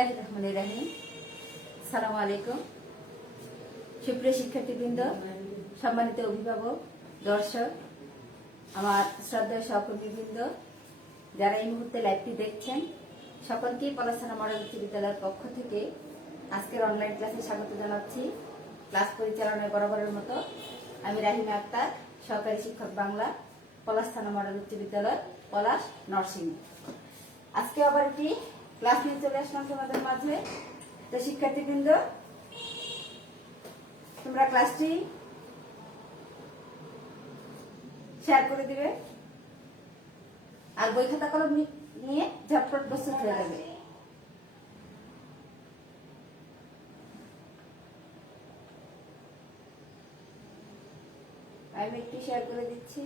বিসমিল্লাহির রহমানির রহিম। আসসালামু আলাইকুম। সুপ্রিয় শিক্ষার্থীবৃন্দ, সম্মানিত অভিভাবক, দর্শক, আমার শ্রদ্ধেয় সহকর্মীবৃন্দ, যারা এই মুহূর্তে লাইভটি দেখছেন, সকলকেই পলাশথানা মডেল উচ্চ বিদ্যালয়ের পক্ষ থেকে আজকের অনলাইন ক্লাসে স্বাগত জানাচ্ছি। ক্লাস পরিচালনায় বরাবরের মতো আমি রাহিমা আক্তার, সহকারী শিক্ষক বাংলা, পলাশথানা মডেল উচ্চ বিদ্যালয়, পলাশ, নরসিংদী। আজকে আবার একটি ক্লাস নিয়ে চলে আসলাম তোমাদের মাঝে। তো শিক্ষার্থীবৃন্দ, তোমরা ক্লাসটি শেয়ার করে দিবে আর বই খাতা কলম নিয়ে ঝটপট প্রস্তুত হয়ে যাবে। আমি একটি শেয়ার করে দিচ্ছি।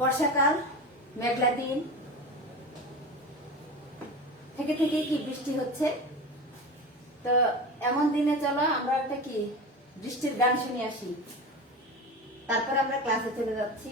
বর্ষাকাল, মেঘলা দিন, থেকে থেকে কি বৃষ্টি হচ্ছে। তো এমন দিনে চলো আমরা একটা কি বৃষ্টির গান শুনে আসি, তারপর আমরা ক্লাসে চলে যাচ্ছি।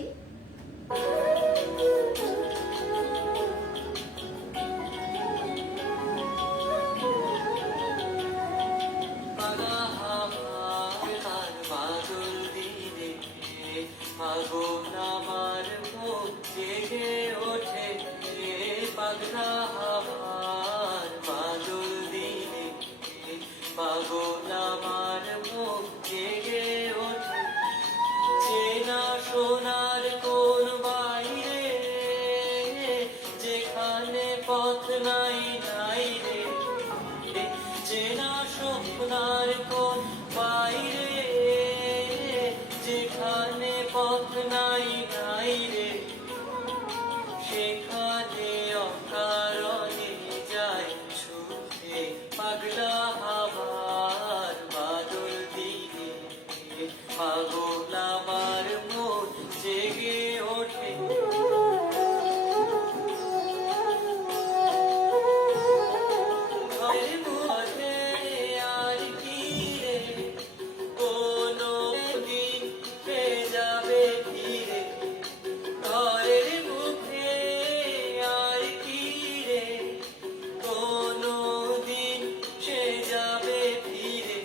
সোনার কোন বাইরে যেখানে পথ নাই নাই রে, চেনা সোনার কোন বাইরে যেখানে পথ নাই নাই রে, সেখানে অকারণে যায় ছুটে পাগলা হাওয়ার বাদল দিনে, পাগল আমার মন জেগে ওঠে। ঘরের মধ্যে আর কি রে কোনো দিন পেয়ে যাবে ফিরে, ঘরের মুখে আর কি রে কোনো দিন সে যাবে ফিরে,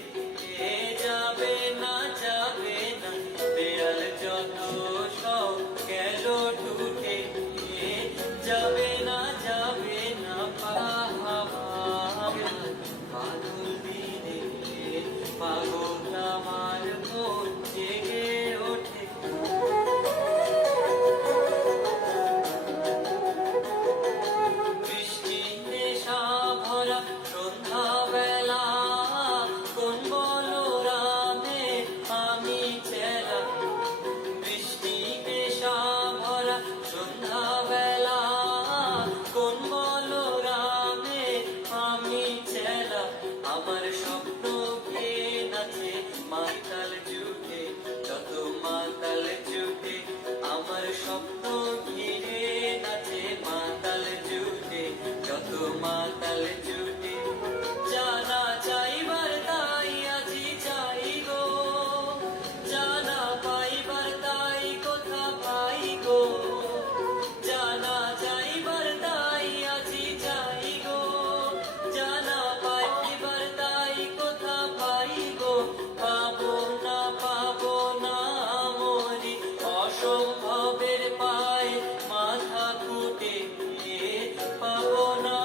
এ যাবে না যাবে না বেয়াল যত সব গেল টুটে, যাবে না পাগল দিনে, পাগল আমার মন জেগে ওঠে। বৃষ্টি নেশা ভরা সন্ধ্যাবেলা, কোন বলরামে আমি চেলা, বৃষ্টি নেশা ভরা সন্ধ্যাবেলা, কোন বলরামে আমি চেলা, আমার স্বপ্ন কে নাচে মাতাল জুটে, যত মাতাল জুটে আমার স্বপ্ন ঘিরে নাচে মাতাল জুটে, যত মাতাল জুটে, জানা চাইবার তাই আজি চাই গো, জানা পাইবার তাই কোথা পাই গো, জানা চাইবার তাই আজি চাই গো, জানা পাইবার তাই কোথা পাই গো, পাবো না মরি অসম্ভবের পায় মাথা ফুটে, পাবো না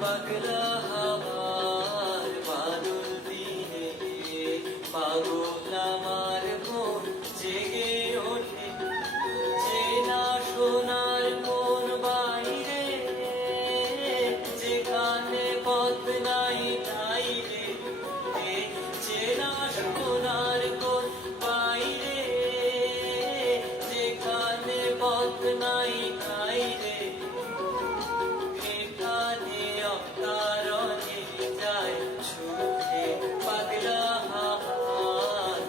পাগলা হাওয়ার বাদল দিনে, পাগল আমার মন জেগে ওঠে, চেনা সোনার কোন বাইরে যেখানে পথ নাই নাই রে, চেনা সোনার কোন বাইরে যেখানে পথ নাই নাই রে, সেখানে অকারণে যায় ছুটে পাগলা হাওয়ার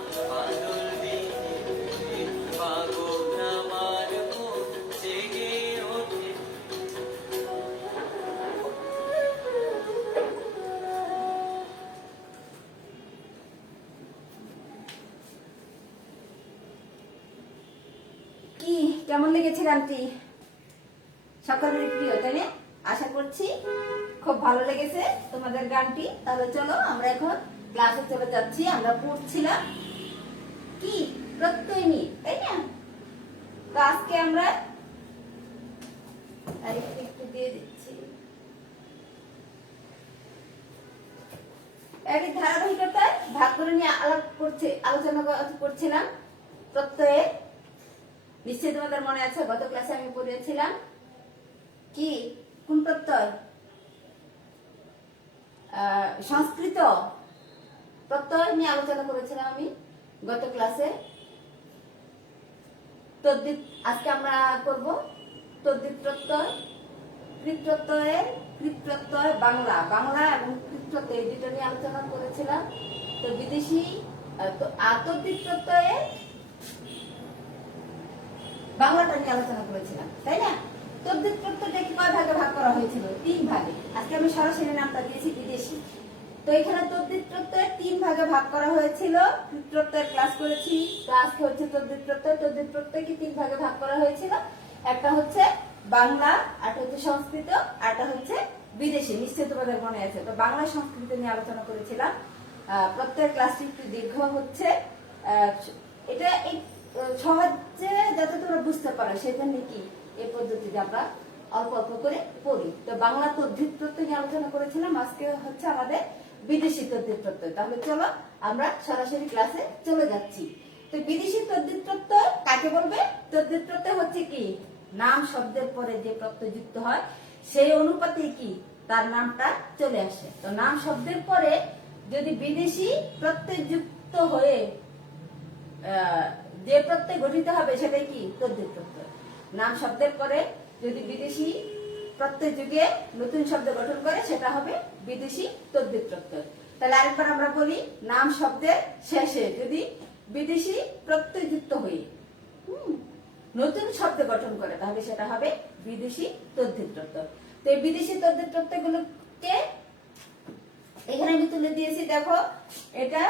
কেমন লেগেছে গানটি? সকলের প্রিয়, তাই না? আশা করছি খুব ভালো লেগেছে তোমাদের গানটি। তাহলে চলো আমরা এখন ক্লাসে চলে যাচ্ছি। আমরা পড়ছিলাম কি প্রত্যয় নিয়ে, তাই না? তো আজকে আমরা একটু দিয়ে দিচ্ছি একটি ধারাবাহিকতায় ভাগ করে নিয়ে আলোচনা করছিলাম প্রত্যয়ে। নিশ্চয়ই তোমাদের মনে আছে গত ক্লাসে আমি পড়েছিলাম কি কোন প্রত্যয়? সংস্কৃত প্রত্যয় নিয়ে আলোচনা করেছিলাম আমি গত ক্লাসে। তদ্ধিত আজকে আমরা করব তদ্ধিত প্রত্যয়। কৃত প্রত্যয় বাংলা এবং কৃত প্রত্যয় এই দুটো নিয়ে আলোচনা করেছিলাম। তো বিদেশি তদ্ধিত প্রত্যয়ে বাংলাটা নিয়ে আলোচনা করেছিলাম, তাই না? তদ্ধিত প্রত্যয়টাকে কয় ভাগে ভাগ করা হয়েছিল? 3 ভাগে। আজকে আমি সরাসরি নামটা দিয়েছি বিদেশি। তো এখানে তদ্ধিত প্রত্যয় 3 ভাগে ভাগ করা হয়েছিল। কৃত প্রত্যয়ের ক্লাস করেছি, তো আজকে হচ্ছে তদ্ধিত প্রত্যয়। তদ্ধিত প্রত্যয়কে 3 ভাগে ভাগ করা হয়েছিল। একটা হচ্ছে বাংলা, একটা হচ্ছে সংস্কৃত, আর একটা হচ্ছে বিদেশি। নিশ্চয়ই তোমাদের মনে আছে। তো বাংলা সংস্কৃত নিয়ে আলোচনা করেছিলাম। প্রত্যেক ক্লাসটি একটু দীর্ঘ হচ্ছে। এটা সহজে যাতে তোমরা বুঝতে পারো সেজন্য কি এই পদ্ধতিতে আমরা অল্প অল্প করে পড়ি। তো বাংলা তদ্ধিত প্রত্যয় নিয়ে আলোচনা করেছিলাম। আজকে হচ্ছে আমাদের বিদেশি তদ্ধিত প্রত্যয়। তাহলে চলো আমরা সরাসরি ক্লাসে চলে যাচ্ছি। তো বিদেশি তদ্ধিত প্রত্যয় কাকে বলবে? তদ্ধিত প্রত্যয় হচ্ছে কি নাম শব্দের পরে যে প্রত্যয় যুক্ত হয় সেই অনুপাতে কি তার নামটা চলে আসে। তো নাম শব্দের পরে যদি বিদেশি প্রত্যয় যুক্ত হয়ে যে প্রত্যয় গঠিত হবে সেটাই কি তদ্ধিত প্রত্যয়। নাম শব্দের পরে যদি বিদেশি প্রত্যয় যুগে নতুন শব্দ গঠন করে সেটা হবে বিদেশি তদ্ধিত প্রত্যয়। তাহলে আরেকবার আমরা বলি, নাম শব্দের শেষে যদি বিদেশি প্রত্যয় যুক্ত হয়ে নতুন শব্দ গঠন করে তাহলে সেটা হবে বিদেশি তদ্ধিত প্রত্যয়। তো এই বিদেশি তদ্ধিত প্রত্যয়গুলোকে এখানে আমি তুলে দিয়েছি। দেখো, এটা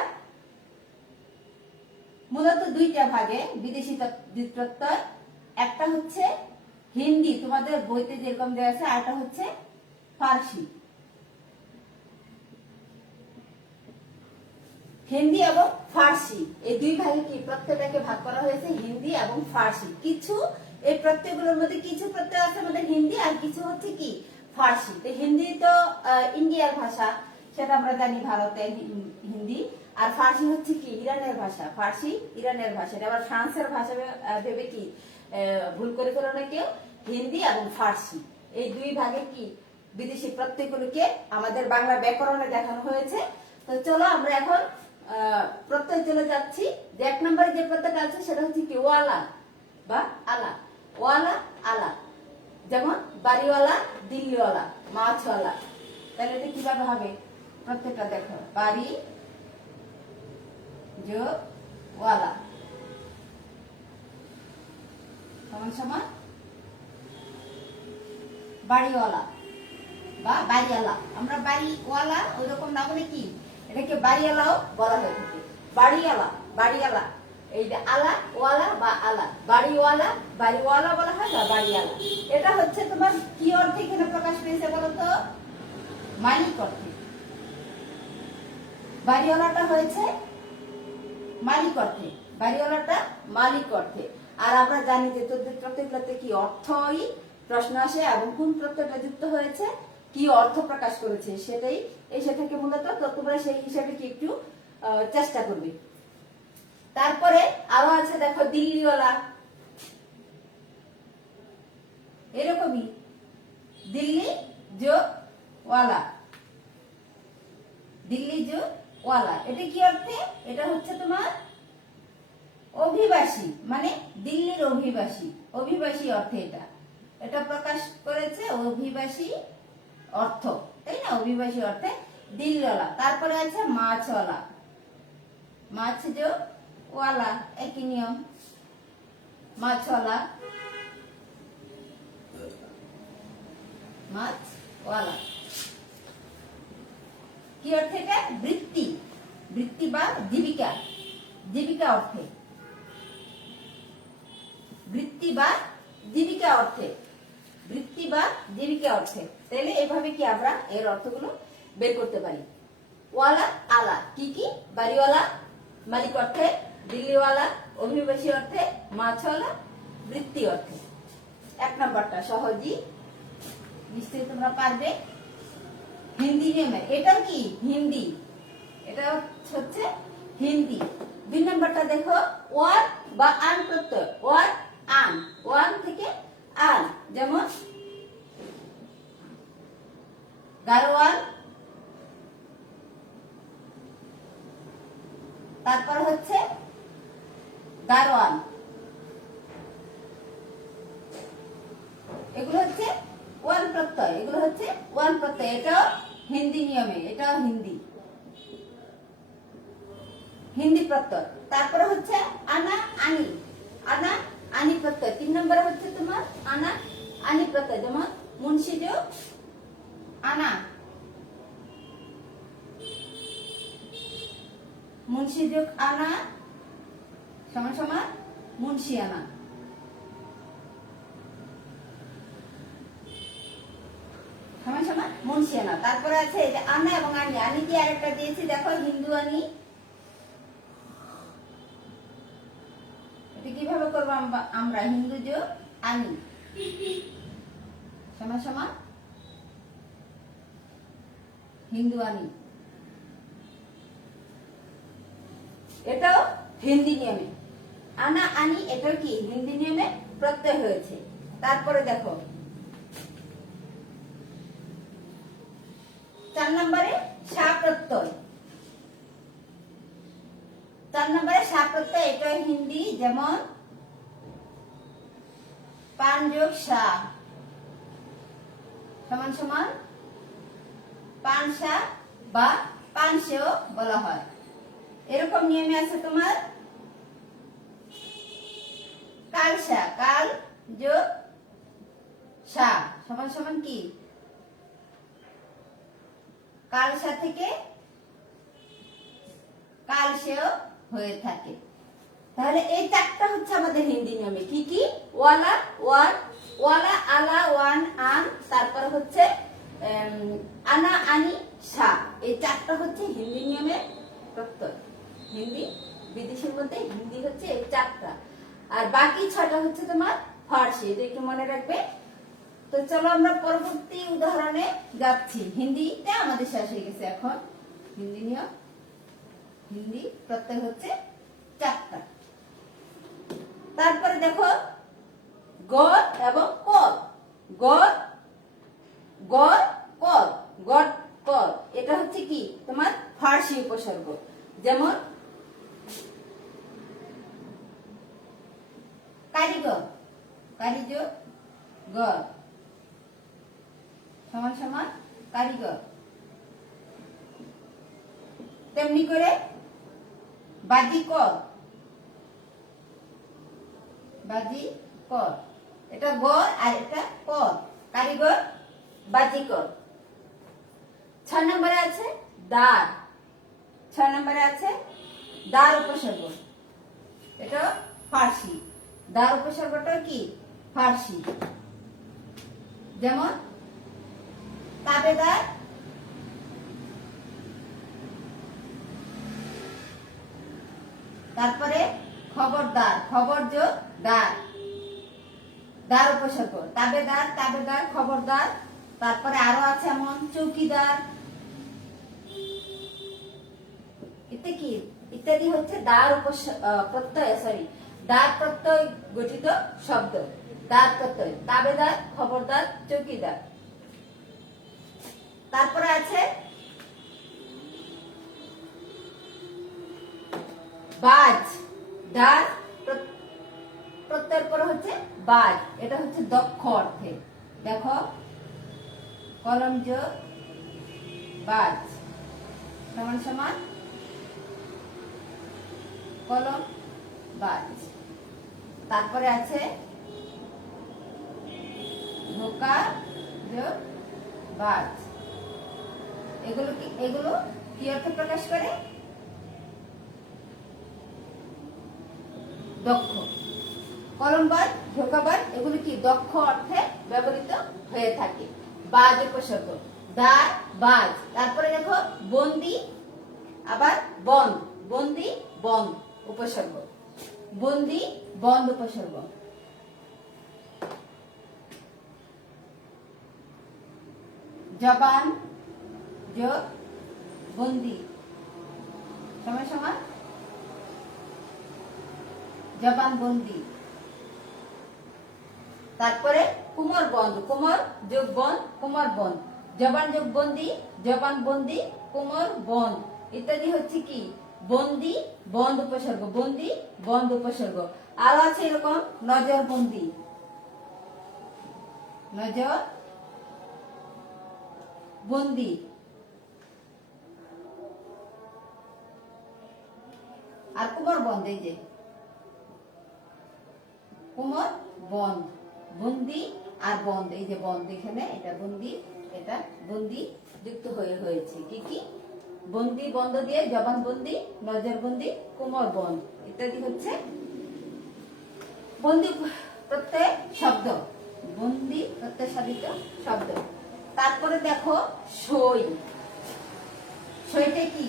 মূলত 2টা ভাগে বিদেশি তদ্ধিত প্রত্যয়। একটা হচ্ছে হিন্দি, তোমাদের বইতে যেরকম দেওয়া আছে, আর একটা হচ্ছে ফার্সি। হিন্দি এবং ফার্সি এই 2 ভাগে কি প্রত্যয়টাকে ভাগ করা হয়েছে, হিন্দি এবং ফার্সি। কিছু এই প্রত্যয়গুলোর মধ্যে কিছু প্রত্যয় আছে আমাদের হিন্দি, আর কিছু হচ্ছে কি ফার্সি। তো হিন্দি তো ইন্ডিয়ার ভাষা, সেটা আমরা জানি, ভারতের হিন্দি। আর ফার্সি হচ্ছে কি ইরানের ভাষা। ফার্সি ইরানের ভাষা, এটা আবার ফ্রান্সের ভাষা ভেবে কি ভুল করে ফেলো না কেউ। হিন্দি এবং ফার্সি এই 2 ভাগে কি বিদেশি প্রত্যয়গুলোকে আমাদের বাংলা ব্যাকরণে দেখানো হয়েছে। তো চলো আমরা এখন প্রত্যয় চলে যাচ্ছি। যে 1 নম্বরে যে প্রত্যয়টা আছে সেটা হচ্ছে কি ওয়ালা বা আলা। ওয়ালা আলা, যেমন বাড়িওয়ালা, দিল্লিওয়ালা, মাছওয়ালা। তাহলে এটা কিভাবে হবে প্রত্যেকটা দেখো, বাড়ি যোগ ওয়ালা সমান সমান বাড়িওয়ালা বা বাড়িওয়ালা। আমরা বাড়িওয়ালা ওই রকম না বলে কি এটাকে বাড়িওয়ালাও বলা হয়ে থাকে। বাড়িওয়ালা এই যে আলা ওয়ালা বা আলা, বাড়িওয়ালা বলা হয় বা বাড়িওয়ালা। এটা হচ্ছে তোমার কি অর্থে এখানে প্রকাশ পেয়েছে বলতো? মালিক অর্থে। বাড়িওয়ালাটা হয়েছে মালিক অর্থে, বাড়িওয়ালাটা মালিক অর্থে। আর আমরা জানি যে তদ্ধিত প্রত্যয়গুলোতে কি অর্থই প্রশ্ন আসে এবং কোন প্রত্যয়টা যুক্ত হয়েছে, কি অর্থ প্রকাশ করেছে সেটাই এসে থেকে মূলত। তো তোমরা সেই হিসাবে কি একটু চেষ্টা করবে। তারপরে আরো আছে দেখো দিল্লিওয়ালা, এরকমই দিল্লি যোগ ওয়ালা, দিল্লি যোগ ওয়ালা। এটা কি অর্থে? এটা হচ্ছে তোমার অভিবাসী, মানে দিল্লির অভিবাসী, অভিবাসী অর্থে এটা প্রকাশ করেছে, অভিবাসী অর্থ, তাই না? অভিবাসী অর্থে দিল্লিওয়ালা। তারপরে আছে মাছওয়ালা, মাছ যোগ ওয়ালা, একই নিয়ম, মাছওয়ালা, মাছওয়ালা। কি অর্থে এটা? বৃত্তি, বৃত্তি বা জীবিকা, জীবিকা অর্থে বৃত্তি বা জীবিকা অর্থে, বৃত্তি বা জীবিকা অর্থে। তাহলে এভাবে কি আমরা এর অর্থগুলো বের করতে পারি। ওয়ালা আলা কি কি? বাড়িওয়ালা মালিক অর্থে, দিল্লিওয়ালা অভিবাসী অর্থে, মাছওয়ালা বৃত্তি অর্থে। 1 নম্বরটা সহজই, নিশ্চয়ই তোমরা পারবে। হিন্দি নিয়মে এটাও কি হিন্দি, এটা হচ্ছে হিন্দি। 2 নম্বরটা দেখো, ওয়ান বা আন প্রত্যয়, ওয়ান আন, ওয়ান থেকে আন, যেমন গারওয়াল, তারপর হচ্ছে গারওয়ান, এগুলো হচ্ছে ওয়ান প্রত্যয়, এগুলো হচ্ছে ওয়ান প্রত্যয়। এটাও হিন্দি নিয়মে, এটাও হিন্দি, হিন্দি প্রত্যয়। তারপরে হচ্ছে আনা আনি, আনা আনি প্রত্যয়। 3 নম্বরে হচ্ছে তোমার আনা আনি প্রত্যয়, যেমন মুন্সি যোগ আনা, মুন্সি যোগ আনা সমান সমান মুন্সি আনা। সমান সমান মুন্সি আনা। তারপরে আছে এই যে আনা এবং আনি, আনি দিয়ে আরেকটা দিয়েছি দেখো, হিন্দু আনি। এটা কিভাবে করবো আমরা? হিন্দু যোগ আনি সমান সমান হিন্দু আনি। এটাও হিন্দি নিয়মে, আনা আনি এটাও কি হিন্দি নিয়মে প্রত্যয় হয়েছে। তারপরে দেখো 4 নম্বরে সা প্রত্যয়, 4 নম্বরে সা প্রত্যয়, এটা হিন্দি, যেমন পান যোগ সা সমান সমান পানসা বা পানসেও বলা হয়। এরকম নিয়মে আছে তোমার কালসা, কাল যোগ সা সমান সমান কি কালসা থেকে কালসেও হয়ে থাকে। তাহলে এই 4টা হচ্ছে আমাদের হিন্দি নিয়মে। কি কি? ওয়ালা ওয়ান, ওয়ালা আলা ওয়ান আন, তারপর হচ্ছে আনা আনি সা। এই 4টা হচ্ছে হিন্দি নিয়মের প্রত্যয়। হিন্দি বিদেশের মধ্যে হিন্দি হচ্ছে এই 4টা, আর বাকি 6টা হচ্ছে তোমার ফার্সি। এটা একটু মনে রাখবে। তো চলো আমরা পরবর্তী উদাহরণে যাচ্ছি। হিন্দিটা আমাদের শেষ হয়ে গেছে। এখন হিন্দি নিয়ম, হিন্দি প্রত্যয় হচ্ছে 4টা। তারপরে দেখো গড় এবং কর, গড় গড় কর, গড় কর, এটা হচ্ছে কি তোমার ফার্সি উপসর্গ। যেমন কারিগর, কারিগর গড় সমান সমান কারিগর। তেমনি করে বাজিকর, বাজিকর, এটা গড় আর এটা কর, কারিগর বাজিকর। 6 নম্বরে আছে দার, 6 নম্বরে আছে দার উপসর্গ, এটা ফার্সি। দার উপসর্গটা কি ফার্সি। যেমন তাবেদার, তারপরে খবরদার, খবর যোগ দার, দার উপসর্গ। তাবেদার, তাবেদার, খবরদার। তারপরে আরো আছে এমন চৌকিদার, ইত্যাদি হচ্ছে দার প্রত্যয়, সরি দার প্রত্যয় গঠিত শব্দ। দার প্রত্যয় তাবেদার, খবরদার, চৌকিদার। তারপরে আছে বাজ, দার প্রত্যয়ের পরে হচ্ছে বাজ, এটা হচ্ছে দক্ষ অর্থে। দেখো কলম যোগ বাজ সমান সমান কলম বাজ। তারপরে আছে ধোকা যোগ বাজ, এগুলো কি অর্থে প্রকাশ করে? দক্ষ। কলমবার, ঢোকাবার এগুলো কি দক্ষ অর্থে ব্যবহৃত হয়ে থাকে। বাজ উপসর্গ, দ্বার, বাজ। তারপরে দেখো বন্দি, আবার বন্ধ, বন্দি, বন্ধ উপসর্গ, বন্দি, বন্ধ উপসর্গ। জবান যোগ বন্দি সমান সমান জবান বন্দি। তারপরে কুমর বন্ধ, কুমর যোগ বন্ধ, কুমর বন্ধ। জবান যোগ বন্দি, জবান বন্দি, কুমর বন্ধ ইত্যাদি হচ্ছে কি বন্দি, বন্ধ উপসর্গ, বন্দি, বন্ধ উপসর্গ। আরো আছে এরকম নজর বন্দি, নজর বন্দি। আর কুমর বন্ধ, এই যে কুমর বন্ধ, বন্দি আর বন্ধ, এই যে বন্ধ এখানে, এটা বন্দি, এটা বন্দি যুক্ত হয়ে হয়েছে কি কি বন্দি বন্ধ দিয়ে জবান বন্দি, নজর বন্দি, কুমর বন্ধ ইত্যাদি হচ্ছে বন্দি প্রত্যয় শব্দ, বন্দি প্রত্যয় সাধিত শব্দ। তারপরে দেখো সই, সইটা কি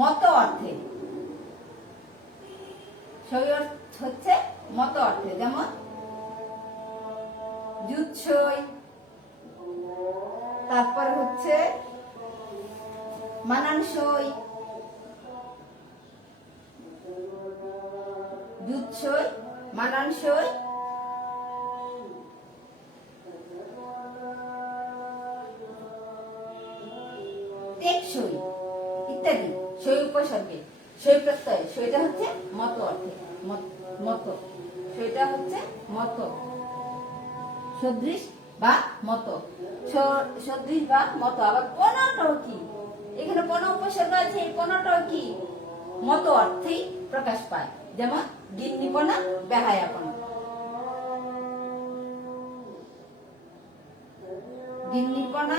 মত অর্থে, সই হচ্ছে মত অর্থে, যেমন জুৎসই, তারপর হচ্ছে মানানসই, জুৎসই, মানানসই, টেকসই ইত্যাদি সই উপসর্গে। সই প্রত্যয়, সইটা হচ্ছে মত অর্থে, মত, সইটা হচ্ছে মত, সদৃশ বা মত, সদৃশ বা মত। আবার পনাটাও কি, এখানে পনা উপসর্গ আছে, এই পনাটাও কি মত অর্থেই প্রকাশ পায়, যেমন গিন্নিপনা, বেহায়াপনা, গিন্নিপনা,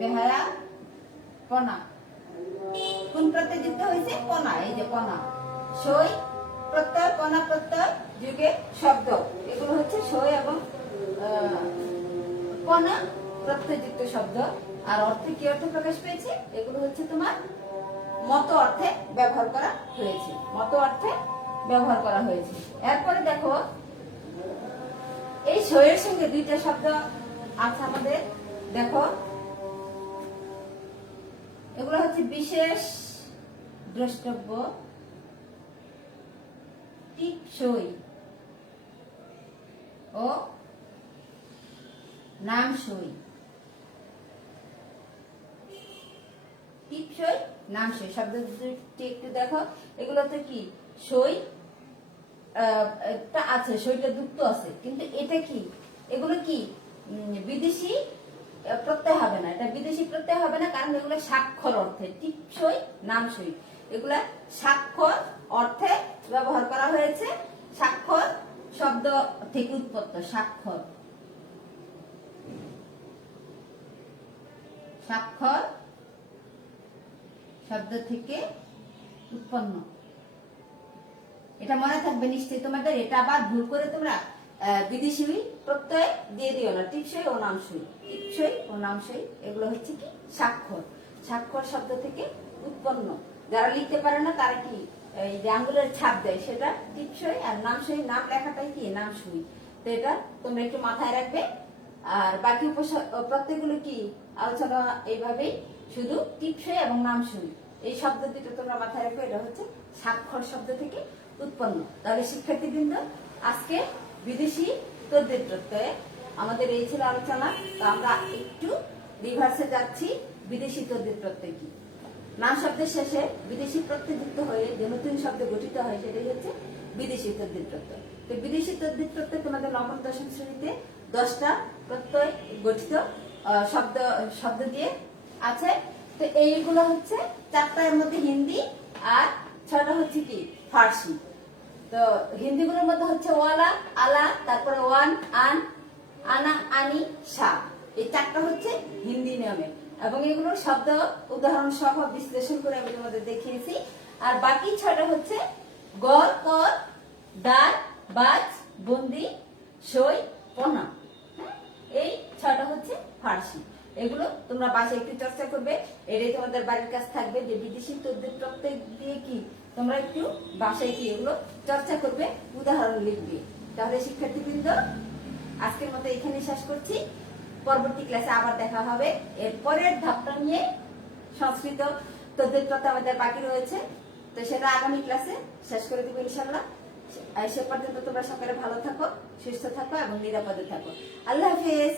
বেহায়াপনা। কোন প্রত্যয় যুক্ত হয়েছে? পনা, এই যে পনা। সই প্রত্যয়, পনা প্রত্যয় যুগে শব্দ, এগুলো হচ্ছে সই এবং পনা প্রত্যয়যুক্ত শব্দ। আর অর্থে কি অর্থে প্রকাশ পেয়েছে? এগুলো হচ্ছে তোমার মত অর্থে ব্যবহার করা হয়েছে, মত অর্থে ব্যবহার করা হয়েছে। এরপরে দেখো এই সইয়ের সঙ্গে দুইটা শব্দ আছে আমাদের, দেখো এগুলো হচ্ছে বিশেষ দ্রষ্টব্য, টিপসই ও নামসই। টিপসই, নামসই শব্দ দুটি একটু দেখো, এগুলোতে কি সই আছে, সইটা যুক্ত আছে, কিন্তু এটা কি এগুলো কি বিদেশি প্রত্যয় হবে না, এটা বিদেশি প্রত্যয় হবে না, কারণ এগুলো স্বাক্ষর অর্থে, টিপসই, নামসই এগুলা স্বাক্ষর অর্থে ব্যবহার করা হয়েছে। স্বাক্ষর শব্দ থেকে উৎপত্ত, স্বাক্ষর, স্বাক্ষর শব্দ থেকে উৎপন্ন, এটা মনে থাকবে নিশ্চয়ই তোমাদের। এটা আবার ভুল করে তোমরা বিদেশি প্রত্যয় দিয়ে দিও না, টিপসই ও নামসই, টিপসই ও নামসই এগুলো হচ্ছে কি স্বাক্ষর, স্বাক্ষর শব্দ থেকে উৎপন্ন। যারা লিখতে পারে না তারা কি এই যে আঙ্গুলের ছাপ দেয়, সেটা টিপসই, আর নামসই নাম লেখাটাই কি নামসই। তো এটা তোমরা একটু মাথায় রাখবে। আর বাকি প্রত্যয়গুলো কি আলোচনা এইভাবেই, শুধু টিপসই এবং নামসই এই শব্দ দুটো তোমরা মাথায় রাখবে, এটা হচ্ছে স্বাক্ষর শব্দ থেকে উৎপন্ন। তাহলে শিক্ষার্থীবৃন্দ, আজকে বিদেশি তদ্ধির প্রত্যয়ে আমাদের এই ছিল আলোচনা। তো আমরা একটু রিভার্সে যাচ্ছি, বিদেশি তদ্ধির প্রত্যয় কি। নাম শব্দের শেষে বিদেশি প্রত্যয় যুক্ত হয়ে যে নতুন শব্দ গঠিত হয় সেটাই হচ্ছে বিদেশি তদ্ধির প্রত্যয়। তো বিদেশি তদ্ধির প্রত্যয় তোমাদের নবম দশম শ্রেণীতে 10টা প্রত্যয় গঠিত শব্দ দিয়ে আছে। তো এইগুলো হচ্ছে 4টার মধ্যে হিন্দি আর 6টা হচ্ছে কি ফার্সি। তো হিন্দিগুলোর মধ্যে হচ্ছে ওয়ালা, আলা, তারপরে ওয়ান, আন, আনা, আনি, সা, এই 4টা হচ্ছে হিন্দি নিয়মে। এবং এগুলোর শব্দ উদাহরণ সহ বিশ্লেষণ করে আমি তোমাদের দেখিয়েছি। আর বাকি 6টা হচ্ছে গড়, কর, দাঁত, বাজ, বন্দি, সই, পোনা। এই 6টা হচ্ছে ফার্সি। এগুলো তোমরা বাসায় একটু চর্চা করবে। এটাই তোমাদের বাড়ির কাজ থাকবে যে বিদেশি তদ্বির প্রত্যেক দিয়ে কি তোমরা একটু বাসায় কি এগুলো চর্চা করবে, উদাহরণ লিখবে। তাহলে শিক্ষার্থীবৃন্দ, আজকের মতো এখানে শেষ করছি। পরবর্তী ক্লাসে আবার দেখা হবে। এর পরের ধাপটা নিয়ে সংস্কৃত তদ্বির প্রত্যয় আমাদের বাকি রয়েছে, তো সেটা আগামী ক্লাসে শেষ করে দিব ইনশাআল্লাহ। সে পর্যন্ত তোমরা সকলে ভালো থাকো, সুস্থ থাকো এবং নিরাপদে থাকো। আল্লাহ হাফেজ।